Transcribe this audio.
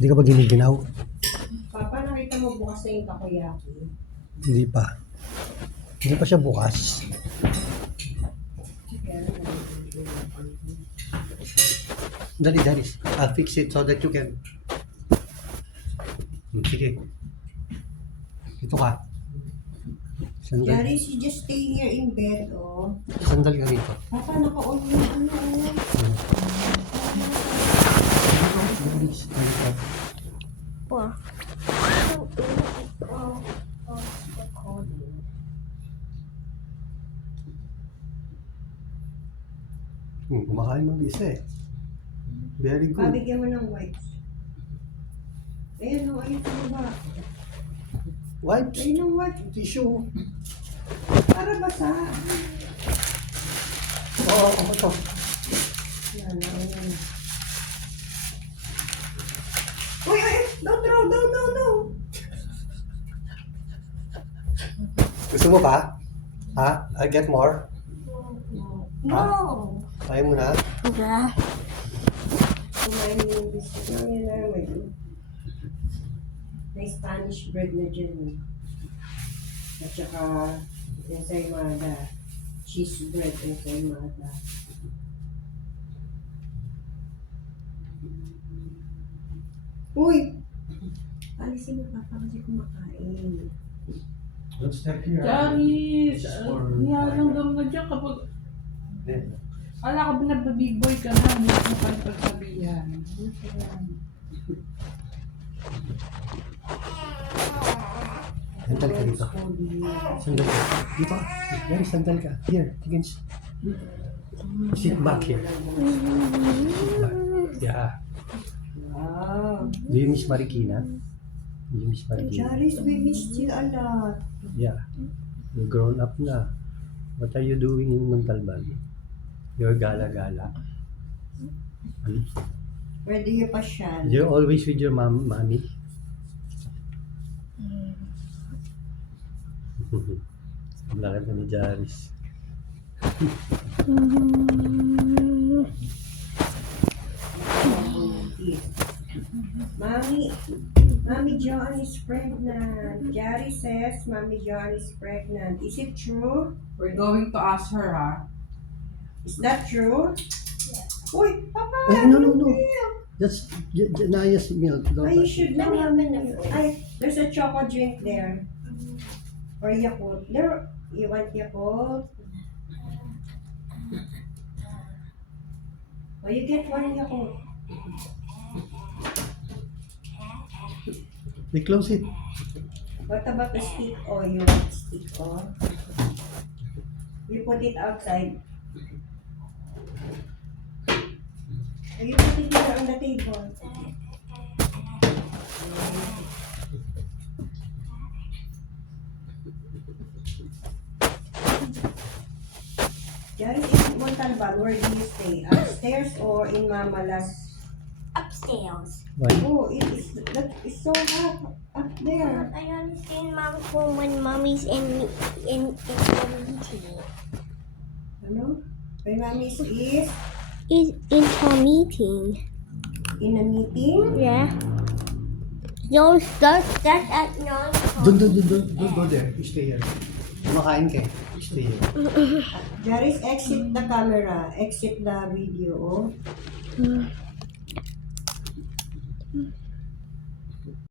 Hindi ka ba giniginaw? Papa, nakita mo bukas na yung takoyaki. Hindi pa. Hindi pa siya bukas. Dali, dali. I'll fix it so that you can... Sige. Ito ka. Sandal. Jarice, you just stay here in bed, oh. Sandal ka rito. Papa, naka-on yung ano, Wow. Kumakain ng isa eh. Very good. Pabigyan mo ng wipes. Ayan, oh, ayun sa baba. Wipes. Ayun ang wipes. Tissue. Para basa. Oo, ito. Yan, yan. Uy, ay, don't throw, no. Gusto mo pa? Ha? I get more? No. Kaya mo na? Yeah. Kumain mo yung biscuit. Yan na, may Spanish bread na dyan, eh. At saka, ensaymada. Cheese bread, ensaymada. Uy! Alisin mo, Papa, kasi kumakain. Let's check here. Jarice, nilalanggam na dyan kapag ala ka ba nagpa-big boy ka na, hindi mo pa pagsabihan. Sandal ka dito. Sandal ka. Dito. Yan, sandal ka. Here, you can sit back here. Sit back. Yeah. Wow. Do you miss Marikina? Do you miss Marikina? Jarice, we missed you a lot. Yeah. You're grown up na. What are you doing in Montalban? You're gala-gala. Where do you pasyal? You're always with your mommy. Lakad na ni Jarice. Mommy John is pregnant. Jari says Mommy John is pregnant. Is it true? We're going to ask her, ha? Is that true? Yeah. Uy, Papa! Ay, no. milk. That's Naya's milk. Don't Ay, you touch should it. know. Ay, there's a choco drink there. Or Yakult. There, you want Yakult? Oh, you get one Yakult. They close it. What about the stick? Oh, you want stick? Oh. You put it outside. Oh, you put it here on the table. Jari, in Montalban, where do you stay? Upstairs or in Mamalas? Upstairs. Why? Oh, that is so hot up there. I understand mom's home when mommy's in the meeting. Ano? My mommy's is Is in her meeting. in a meeting. Yeah. No, that's at 9 o'clock. Don't go there. You stay here. Kumakain ka eh. You stay here. Jari's exit the camera, exit the video. Oh.